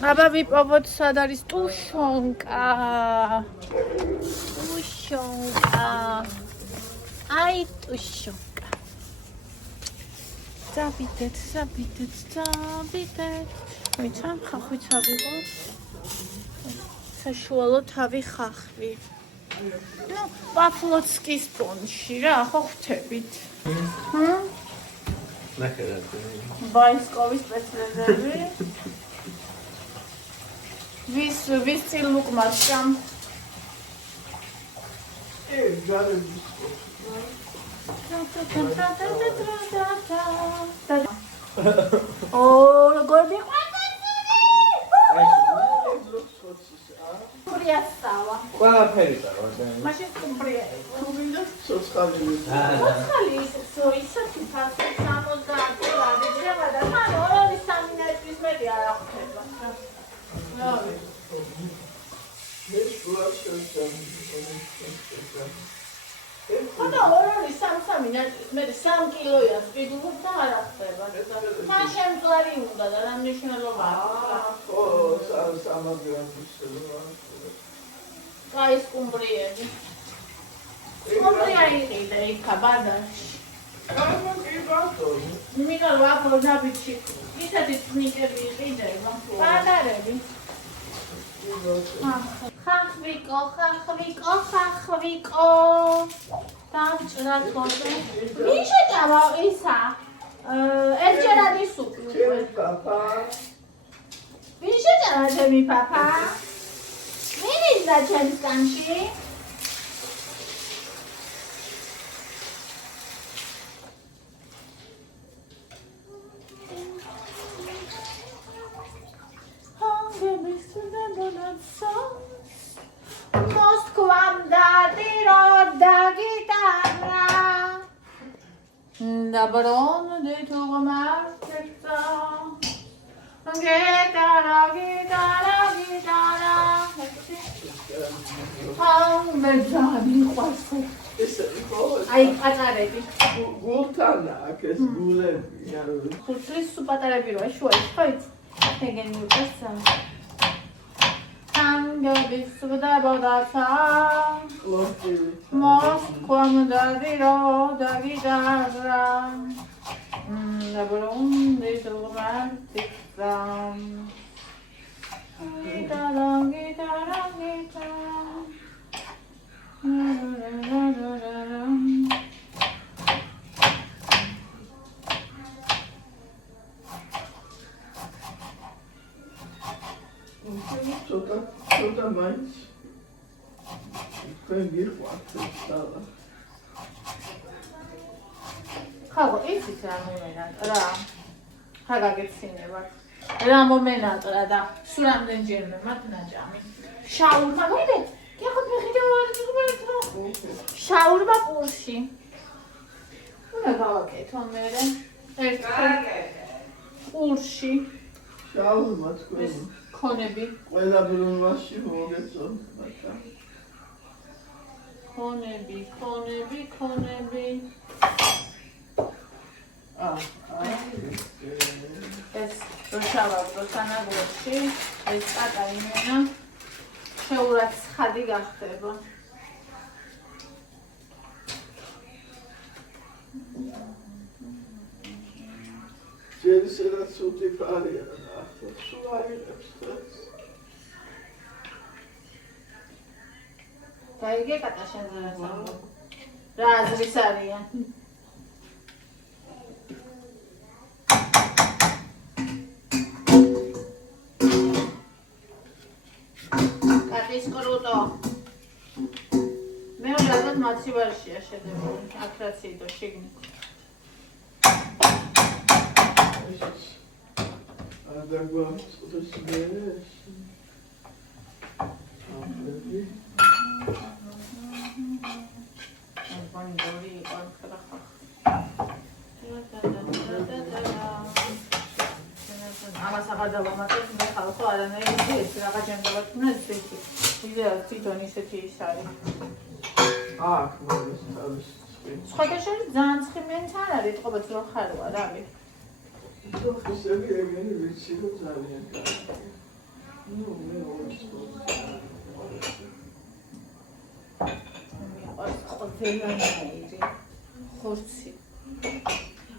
აბა ვიპოვოთ სად არის ტუშონკა. აი ტუშონკა. დავიდეთ. ვიცამ ხახვიც ავიღო. საშუალო თავი ხახვი. ნუ პაფლოცკის პონში რა, ხო ხვდებით? ბაისკოვის სპეციალები. ვის წილუკმასკამ? ო, როგორ პრიასავა. ყველაფერი წავა. მაშინ კუმბრია. სოცხალი. სოცხალი ისეთი ფასი 70 ლარი ძება და მან 2-3 მეტრის მეტი არ აღწევს. რავი. ეს პლაშა ხოდა 2-3 მეტრის მეტი 3 კილოია სპიდულობ და არ აღწევს. მან შემწვარი უნდა და რა მნიშვნელობა აქვს? ხო, 3 გრამის შევა. კაი სკუმბრიები. სკუმბრია იყიდა იქა ბაზარში. მიგალ ვაფრო დაბიჩი. ისეთი სნიკები იყიდება. პატარები. ხახვიკო. დავჭრა ხოლმე. ვინ შეჭამა ისა? ერთჯერადი სუპი უკვე. პაპა. ვინ შეჭამა ჩემი პაპა? ვინ იზა ჩემს კანში? Moskvam datiro da gitara. Da baron de tomaterza. Gitara. მეძადი ყვასო. აი პატარები. გულთანა აქ ეს გულები. ხუთლის პატარები როა შუაში ხო იცი? ეგენი უწესა. Tangabis sudabodata. Moskvam dadiro da gitara. Da baron de tomaterza. Gitara. ცოტა მაინც თქვენ გიყვართ სალა. ხაგო იცით რა მომენატრა? ხაგაგეცინებათ. რა მომენატრა და სულ რამდენჯერმე მათ ნაჭამი. შაურმა მოიდე? კახო ფეხი შაურმა კურსი. უნდა გავაკეთო მერე. ერთხელ კურსში. შაურმა თქვენ. ქონები. ყველა ბრუნვაში მოგეწონ. ქონები. ეს როშავაბრო სანაგლოში, ეს პატა იმენა. შეურაც ხადი გახდება. შეიძლება სუთი ფარია და სულ აიღებს ეს. დაიგე კატა შენზე რა აზრის არიან? კატის კრუტო. მე რაღაც მაცივარშია შედებული, აქ რაც იდო შიგნით. და გვაქვს ეს. ბანდორი ყანხრახა. ამას აღარ დავამატებ, მე ხალხო არანაირი ეს რაღაც ჯემდება თუნდა ისეთი. ვიდეო თვითონ ისეთი ის არის. აქ მოგეს თავის. სხვადასხვა ძალიან ცხიმიანიც არ არის, ტყობაც რო ხარვა, რავი. ხისები ეგენი ვიცი რომ ძალიან კარგი. ველანაირი ხორცი.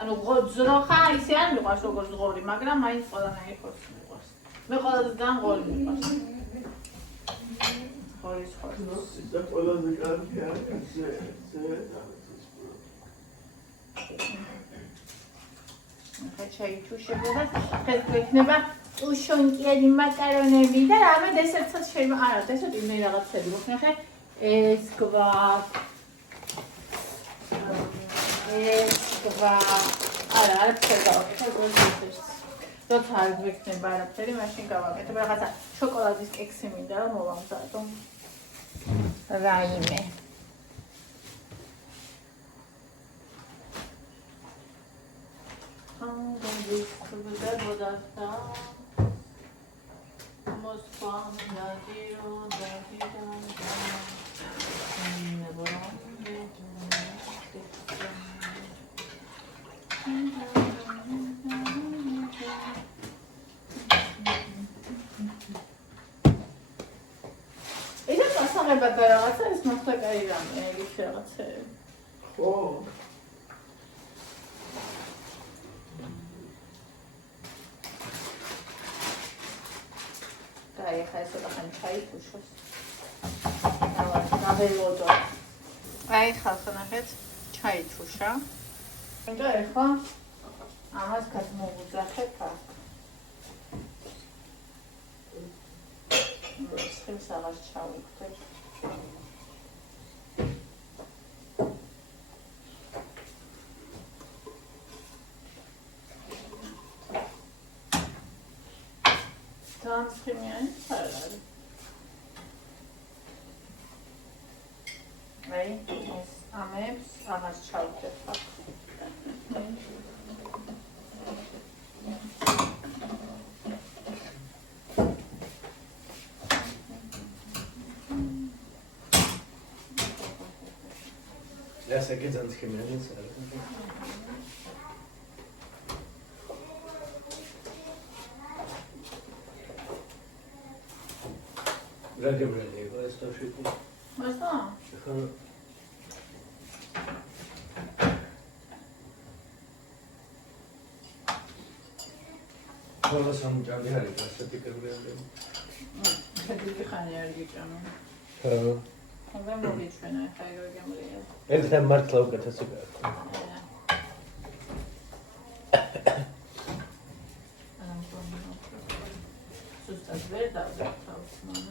ანუ ძროხა ისე არ მიყვარს როგორც ღორი, მაგრამ მაინც ყველანაირი ხორცი მიყვარს. მე ყველასგან ღორი მიყვარს. ღორის ხორცი. და ყველაზე კარგი არის ზე. ახლა ჩაითუშებო და ხეთ გვექნება უშონკიანი მაკარონები და რამე დესერტსაც შეიძლება, არა, დესერტი მე რაღაცები გვქნა ხე ეს არა, არაფერი გავაკეთებ, გონდეს. როცა არ გვექნება არაფერი, მაშინ გავაკეთებ. რაღაცა შოკოლადის კექსი მინდა რომ მოვამზადო. რაიმე. This could be Bodasta. Moskva, Dadiro, Dadida, Is it something about the it's not like I am Oh. აი ხა ესე ხან ჩაითუშოს. დაველოდო. აი ხა ხანახეთ ჩაითუშა. და ეხლა ამას გადმოვუძახებ აქ. ეს აღარ ჩავიქცევ. Transcrimieren salad. Right? Yes. Amebs, amas chauke. Yes, I get transcrimieren salad. Regularly, what is the shooting? What's that? What was some job you had? What's the ticket? Kadiki khaniargi jama. Oh. Ondan mı geçiyorsun? Hayır, gelmeye. Evet, hem Mart'la o kadar süper. Sustas verdade, Osmanlı.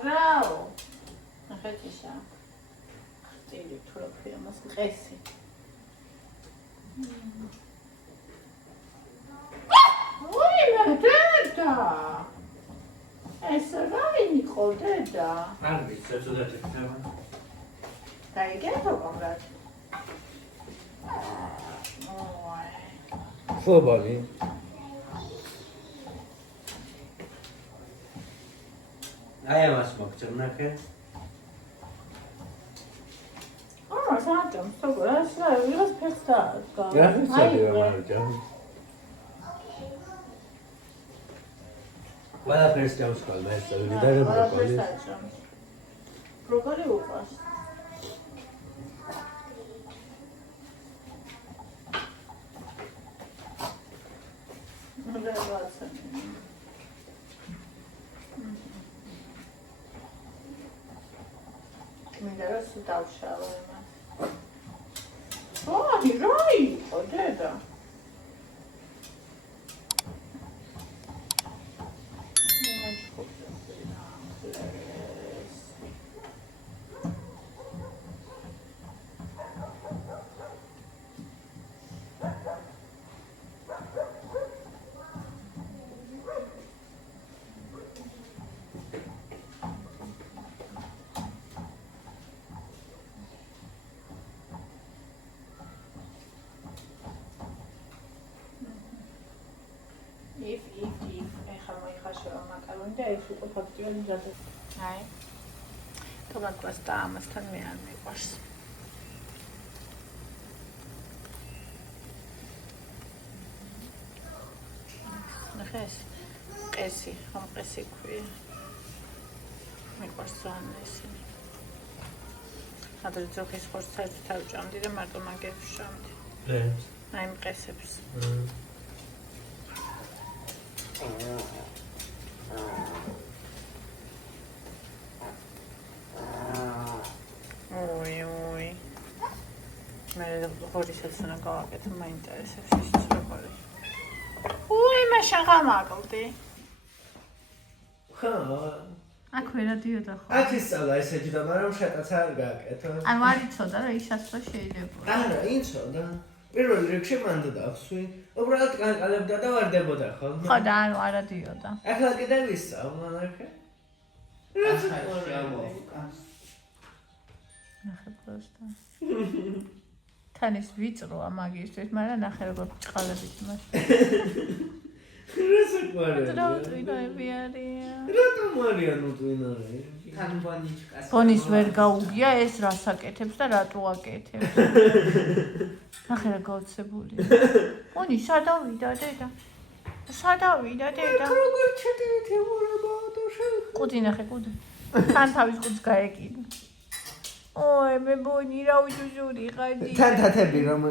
Bravo! Nħet ixa. Xtili proprio, ma sqessi. Ui, ma deda! Essa rajni kol deda. Arbi, co da ty chciałem? Daj, gęto pograć. Swobodnie. A ja was mogę, nakę? O, zatem, to raz, rozpierstać. Ja sobie mam. Bana perstał szkoły, to wydaje brokoli. Brokoli upaść. Teraz dałszałem. O, nie raj! O, deda. მაკარონი და ეს უკვე ფაქტიურად მზადდება. აი. თუმცა პასტა ამასთან მე არ მიყვარს. ნახეს. ყესი, ხომ ყესი ქვია. მიყვარს ძალიან ისინი. ადრე ძოხის ხორცს საერთოდ არ ვჭამდი და მარტო მაგებს ვჭამდი. აი მყესებს. ой. მე ხორცსაც უნდა გავაკეთო, მაინტერესებს ის როგორი. ой, მაშინ გამაკლდი. ხო. აქ ვერადიოდა ხო? აქ ისწავლა ესეთი და მაგრამ შეტაც არ გააკეთო. ანუ არ იცოდა რომ ისასწრო შეიძლება. არა, იცოდა. პირველ რიგში მანდ დავსვი. უბრალოდ ყანყალებდა და ვარდებოდა ხოლმე. ხო და ანუ არადიოდა. ახლა კიდევ ისწავლა ნახე. ნახე просто. თან ის ვიწროა მაგისთვის, მაგრამ ნახე როგორ ბრჭყალებით მას. რასაკვირველია. რატომ არიან უტვინარები? თან ბონიჩკას. ბონის ვერ გაუგია ეს რას აკეთებს და რატო აკეთებს. ნახე რა გაოცებული. ბონი სადავიდა დედა. სადავიდა დედა. როგორ ჩედით ემორება და შეხ. კუდი ნახე კუდი. თან თავის კუდს გაეკიდა. ой, მე ბონი რა უჯუჯური ხადი. თან თათები რომ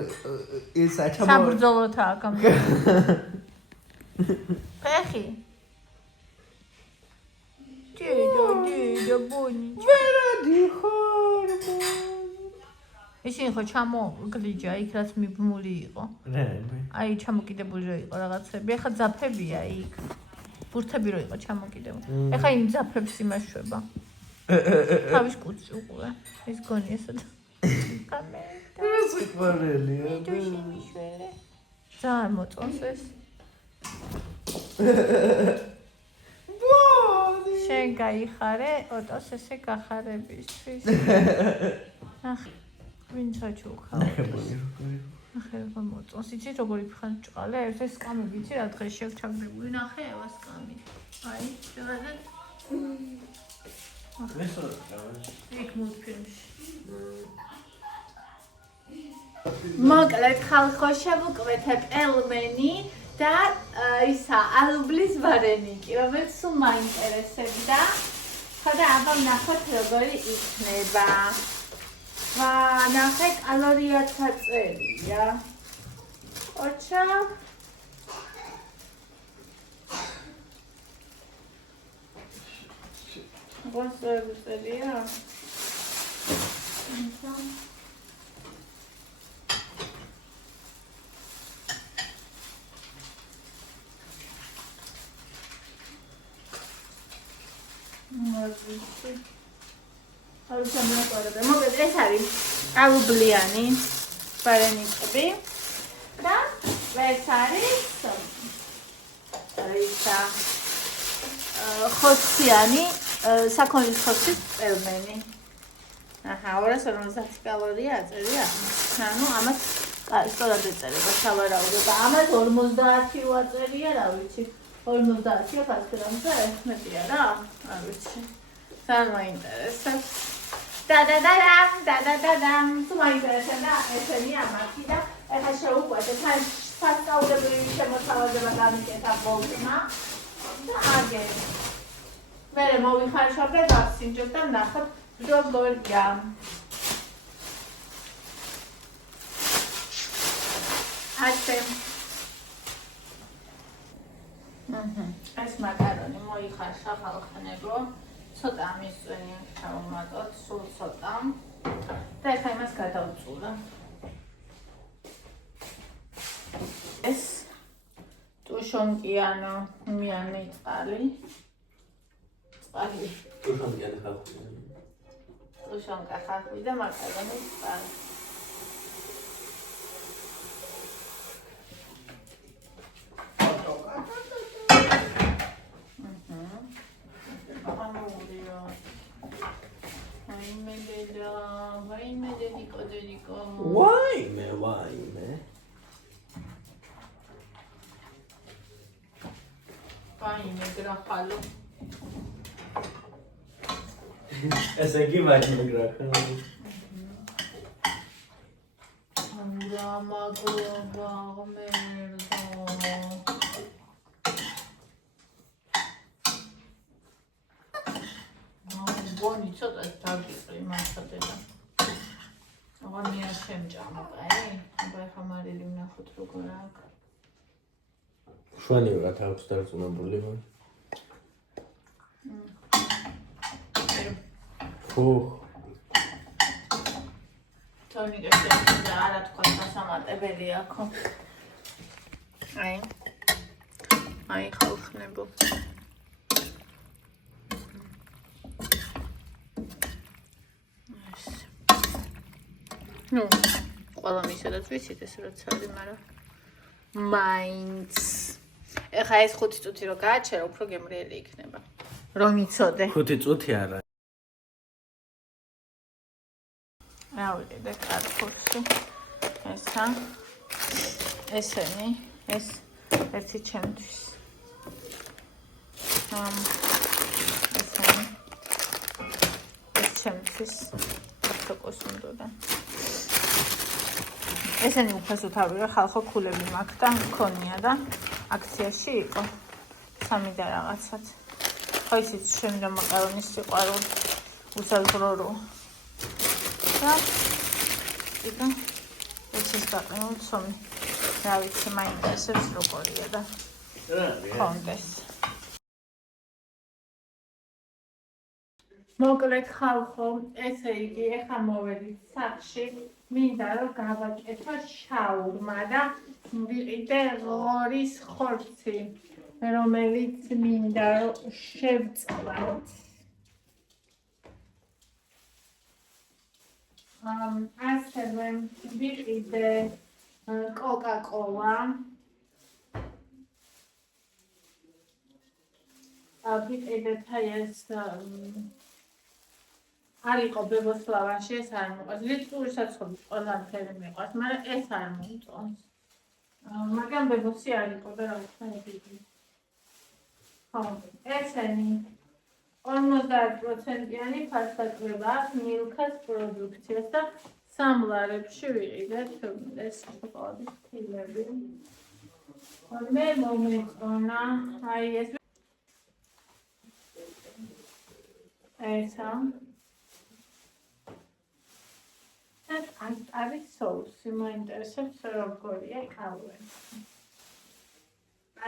ის აჩამო. საბრძოლოთაა კამ. ფეხი. დედა ბონი. ვერადი ხარ. ისინი ხო ჩამოგლიჯა იქ რაც მიბმული იყო. რები. აი ჩამოკიდებული რო იყო რაღაცები. ეხა ძაფებია იქ. ბურთები რო იყო ჩამოკიდებული. ეხა იმ ძაფებს იმაშვება. თავის კუცი უკვე. ის გონი ესა. კამერა. რასაკვირველია. ძალიან მოწონს ეს. ბონი. შენ გაიხარე, ოტოს ესე გახარებისთვის. ახ ვინ ჩაჩუქა? ნახებული როგორი. ახლა როგორ მოწონს? იცი როგორი ფხან ჭყალე? ეს სკამი ვიცი რა დღეში აქ ჩაგდებული. ნახე ევა სკამი. აი, შეგადა. იქ მულტფილმში. მოკლედ ხალხო შევუკვეთე პელმენი და ისა ალუბლის ვარენიკი, რომელიც სულ მაინტერესებდა. ხოდა აბა ნახოთ როგორი იქნება. ვა, ნახე კალორიაც აწერია. ოჩა. გასწრებული წერია. მოკლედ ეს არის ალუბლიანი ვარენიკები და ეს არის ხოციანი საქონლის ხოცის პელმენი. აჰა, 250 კალორია აწერია. ანუ ამას სწორად ეწერება სავარაუდოდ. ამას 50 უაწერია, რა ვიცი. 50 100 გრამზე მეტია რა. არ ვიცი. ძალიან მაინტერესებს. და-და-და-დამ. თუ მაინტერესებდა ესენი ამათი და ეხლა შევუყვეთე თან სასწავლებელი შემოთავაზება გამიკეთა ბოლტმა. და აგერ. მე მოვიხარშავ და დავსინჯებ და ნახოთ როგორია. ასე. ეს მაკარონი მოიხარშა ხალხნებო. ცოტა მისვენი ჩავუმატოთ, სულ ცოტა. და ეხლა იმას გადავწურა. ეს ტუშონკიანო მიანი წყალი. ტუშონკა ხახვი და მაკარონი წყალი. ვაიმე დედიკო. ვაიმე. ვაიმე გრახალო. ესე იგი მაჯმეგრა ხარ. რა მაგრობა ღმერთო. გონი ცოტა დაგიყრი მასადება. აღარ შემჭამდა, აბა ხა მარილი ვნახოთ როგორ აქვს. შვენი ვიღათ აქვს დარწმუნებული მან. ხო. თორნიკებს და არა თქვა სასამატებელია ხო. აი ხალხნებო. ნუ, ყველა მისადაც ვიცით ეს რაც არის, მაგრამ მაინც. ეხა ეს 5 წუთი რო გააჩერა, უფრო გემრიელი იქნება. რომ იცოდე. 5 წუთი არა. ავიდე კარტოფილში. ესა. ესენი, ეს ერთი ჩემთვის. ესენი. ეს ჩემთვის. კოსმოდოდა. ესენი უფასოდ ავიღე, ხალხო ქულები მაქვს და მქონია და აქციაში იყო 3 და რაღაცაც. ხო ისიც შემდგომ მაკარონის სიყვარული უსაზღრორო. და იტა ეცეს გაყინულ ცომი. რა ვიცი, მაინტერესებს როგორია და კონდეს. მოკლედ ხალხო, ესე იგი, ეხა მოვედით სახლში, მინდა რომ გავაკეთო შაურმა და ვიყიდე ღორის ხორცი, რომელიც მინდა რომ შევწყლოთ. ასევე ვიყიდე კოკა-კოლა. ვიყიდეთ აი ეს არ იყო ბებოსლავანში, ეს არ მოყვარს. ლიტვური საცხობი ყველაფერი მიყვარს, მაგრამ ეს არ მომწონს. მაგრამ ბებოსი არ იყო და რა ვქნა იგი. ხო, ესენი 50%-იანი ფასდაკლება აქვს მილქას პროდუქციას და სამლარებში ვიყიდეთ ეს შოკოლადის ფილები. მე მომეწონა, აი ეს ესა. არის соуსი, მაინტერესებს როგორია კავე.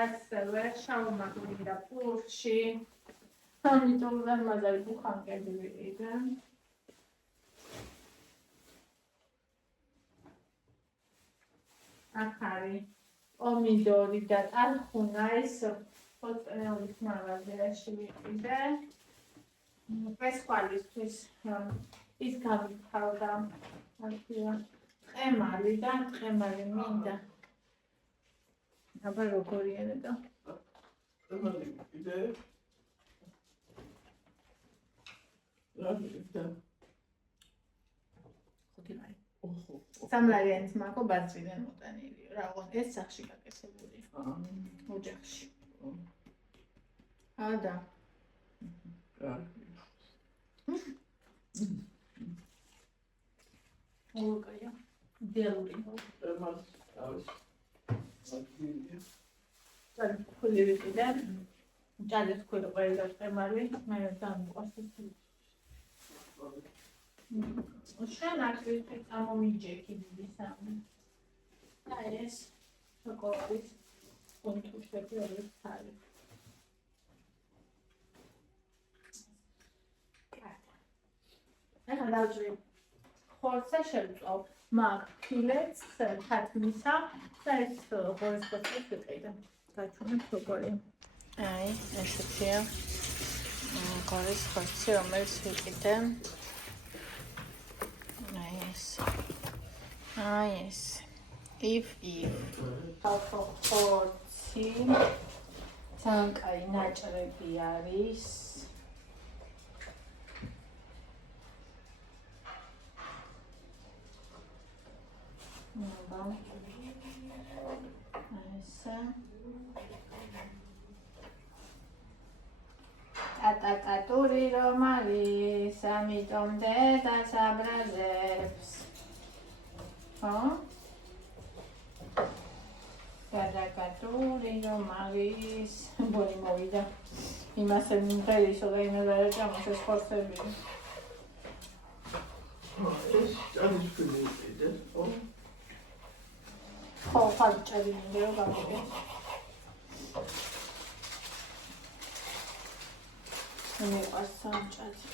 ასევე შაუმაკური და პურში. ამიტომ მაზარი ბუხანკები ვიყიდე. აქ არის პომიდორი და ტალხუნა, ეს ფოტოეოლის მაღაზიაში ვიყიდე. ფესხვალისთვის ის გამითავდა. ყემალი და ყემალი მინდა. აბა როგორია და ყემალი კიდე სამლარიანის მაქო ბაზრიდან მოტანილი. რაღაც ეს სახში გაკეთებული. ოჯახში. და ოკეა. დელური. მას არის. ძალიან ხულივი კიდე. ძალიან ხული ყველა ყემალი, მე დამყვარს ეს. შენ აქეთ ამომიჯექი დიდი სამი. და ეს შოკოლადის კონტუშები არის ხარი. ახლა დავჭრი ხორცს შევწავ, მაგ ფილეც, თათმისა და ეს ღორის ხორცს ვიყიდე. გაჩვენებ როგორია. აი, ესეთია ღორის ხორცი, რომელიც ვიყიდე. აი ეს. if ხორცი ძალიან კაი ნაჭრები არის. კატაკატური კატური რომ არის, ამიტომ დედას აბრაზებს. ხო? კატური რომ არის, ბოლი მოვიდა. იმასე მღერის და იმედა რა ჩამოსეს ხორცები. ეს ჭადის ფილი იყიდეს, ხო? ხო, ხარ ჭადი მინდა რომ გამიგე. მიყვარს სამჭადი.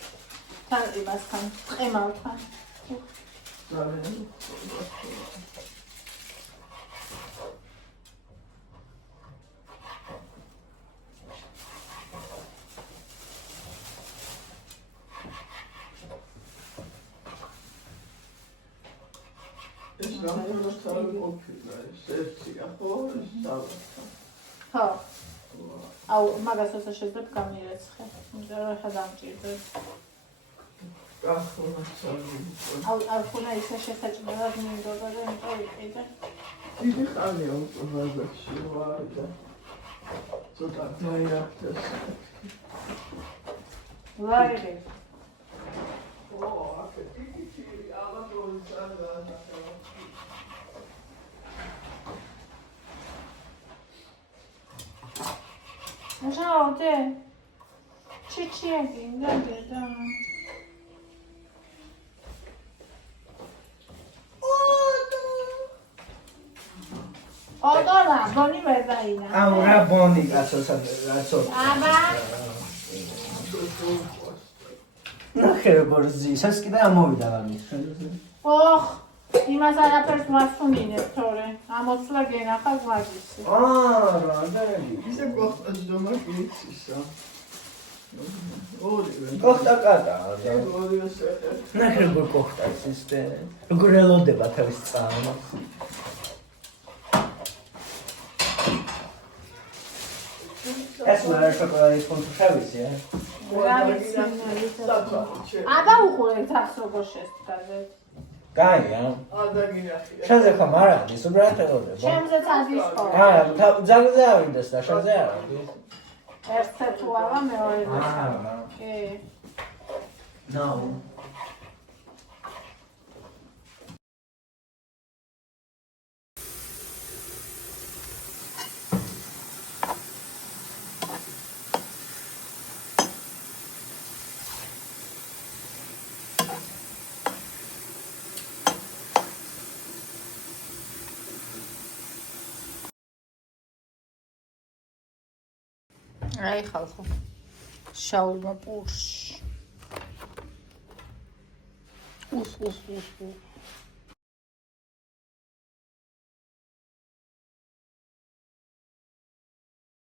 თან იმასთან, ყემალთან. ძალიან ეს რამდენად ყოფილა ეს ერთია ხო ეს დავაცა ხო აუ მაგასაც შეიძლება გამირეცხე რა დამჭირდეს აუ არხუნა ისე შესაჭრელად მინდოდა და იმიტომ ვიყიდე დიდი ხანია უკვე ბაზარში ვარ და ცოტა დაირახეს ვაიგე ო აქეთი აღარ წარდა Žaute, čičiegi, da. Odola, boni verdaina. აუ რა ბონი კაცოცა რაცო აბა ნახე როგორ ზის ეს კიდე ამოვიდა ვამის ოხ იმას არაფერს მასუნინებ თორე ამოცლა გენახა გვაგისი რა დაგები ისე გოხტას დომა კიცისა ორივე კოხტა კატა ორივე საერთოდ ნახე როგორ კოხტას ის და როგორ ელოდება თავის წყალს ეს მარა შოკოლადის კონტრშავიცია აბა უყურე თავს როგორ შესწავლე კაია ადაგინახია შენზე ხომ არ არის უბრალოდ ელოდება ჩემზეც არის ხო ძაგზე ავინდეს და შენზე არ არის ერთზე თუ არა მეორე კი ნო აი ხალხო შაურმა პურში uf